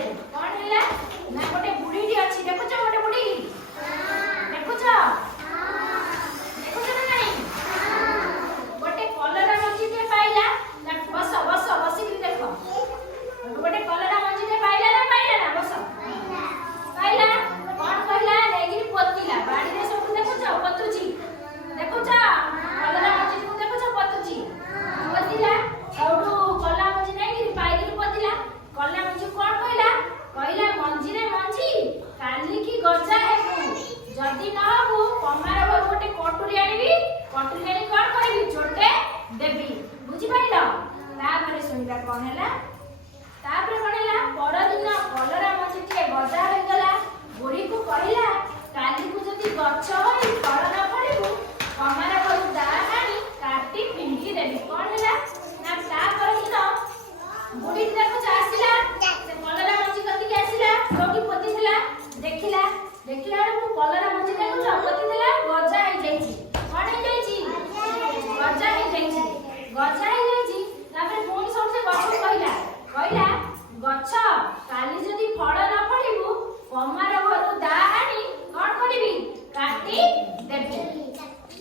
दे कौन हैला ना गोटे बुढ़ीटी अछि देखुछ गोटे बुढ़ी देखुछ देखुछ ना नहीं गोटे कलरा मंजी ते पाइला ना बस बस बसी कि देखो गोटे कलरा मंजी ते पाइला ना बस पाइला कौन कहला नेगिरी पोतिला बाड़ी रे सब देखुछ पतुची देखुछ कलरा मंजी को देखुछ पतुची पोतिला सबु कलरा मंजी नेगिरी पाइली पोतिला कलरा मंजी कौन कहला कहला मंजी रे मंजी काली की गजा हेबु जदी न हबु कमार घर गोटे कटुरी आनिबी कटुरी आनि कौन करबी छोटे देबी बुझी पाइलो तापरे सुनिबा कौन हैला तापरे कौन हैला परदिन कलरा मंजी के गजा हो गला बुढ़ी को कहला काली को जदी गछ होई फल न पड़िबु कमार घर दा आनी काटी फिंकी देबी कौन हैला ना तापरे दिन बुढ़ी देखो आसिला से कलरा मंजी कति के आसिला रोगी पति थिला देखिला देखिला को कलरा मंजी देखो पति थिला गजा हो जाईची कोन हो जाईची गजा हो जाईची तापर कोन सब से गछ कहला गछ काली जदी फळ न पड़िबु कमार घर दा आनी कोन करबी काटी देबी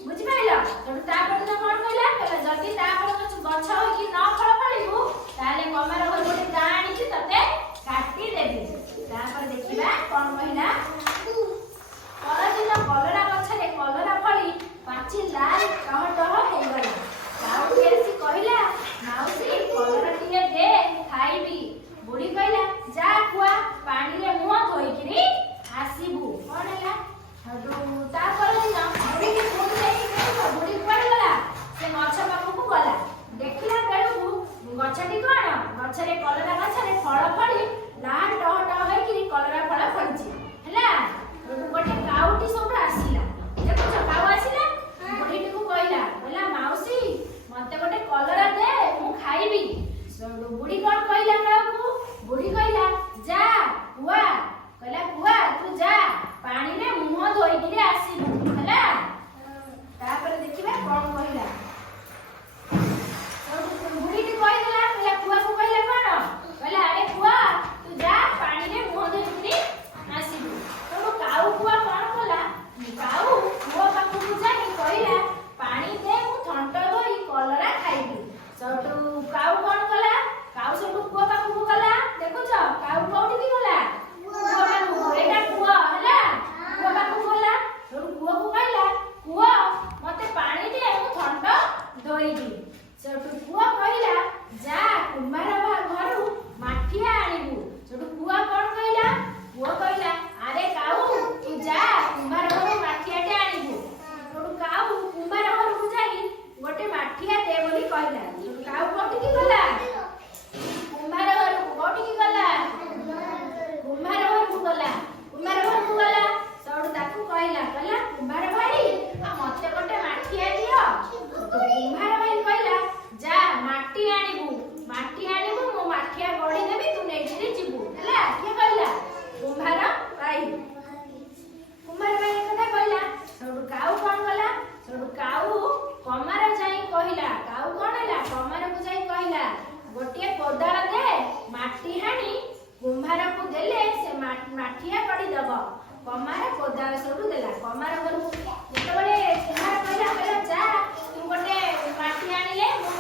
बुझि पाइलो तो तापर दिन कोन कहला जदी तापर गछ हो कि न फळ पड़िबु ताले कमार घर गोटे दा आनी कि तते काटी देबी तापर देखिबा कोन कहला परदिन कलरा गछरे कलरा फळी पाची लाल टहटह हे गला काउ केसी कहला माउसी कलरा टिए दे खाइबी बुढ़ी कहला जा कुआ पानी रे मुंह धोइकिरी आसीबू कोन हैला हडू तापर दिन बुढ़ी के फोन देई बुढ़ी पड़ गला से गछ पाखु गला देखिला बेलू गछटी कोन गछरे कलरा गछरे फळ फळी लाल टहटह हेकिरी कलरा फळ फळची हैला गोटे काउटी सब आसीला देखो काउ आसीला बुढ़ीटी को कहला माउसी मते गोटे कलरा दे मु खाइबी बुढ़ी कोन कहला काउ को बुढ़ी कहला जा हुआ कहला हुआ तू जा पानी रे मुंह धोइकिरी आसीबू हैला तापर देखिबा कोन कहला बुढ़ीटी कहला कुआ को कहला कोन कहला अरे कुआ तू जा पानी रे मुंह धोइकिरी आसीबू तो काउ कुआ कोन कहला काउ कुआ पाखु जाई कहला पानी दे मु थंट धोई कलरा खाइबी सबटू काउ कोन कहला काउ सबटू कुआ पाखु गला देखुछ काउ कोठी की गला कुआ पाखु एटा कुआ हैला कुआ पाखु गला तो कुआ को कहला कुआ मते पानी दे मु थंट धोइबी सबटू कुआ कहला जा कुमार घरु माठिया आनिबू सबटू कुआ कोन कहला कुआ कहला अरे काउ तू जा कुमार घरु माठियाटे आनिबू सबटू काउ कुमार घरु जाई गोटे माठिया दे बोली कहला काउ कोठी की गला कुमार घरु कोठी की गला कुमार घरु गला सबटू ताकू कहला कुमार भाई आ मते गोटे माठिया दियो कुमार भाई कहला जा माटी आनिबू मो माठिया गड़ी देबी तू नेइथिरे जिबू हैला के कहला कुम्हार भाई कथा कहला सबटू काउ कोन गला सबटू काउ कमार जाई कहला काउ कोन हैला कमार को जाई कहला गोटे कोदाळ दे माटी हानी कुम्हार को देले से माठिया गड़ी दब कमार कोदाळ सबटू देला कमार घर जेतबेले कुम्हार कहला जा तू गोटे माटी आनिले मु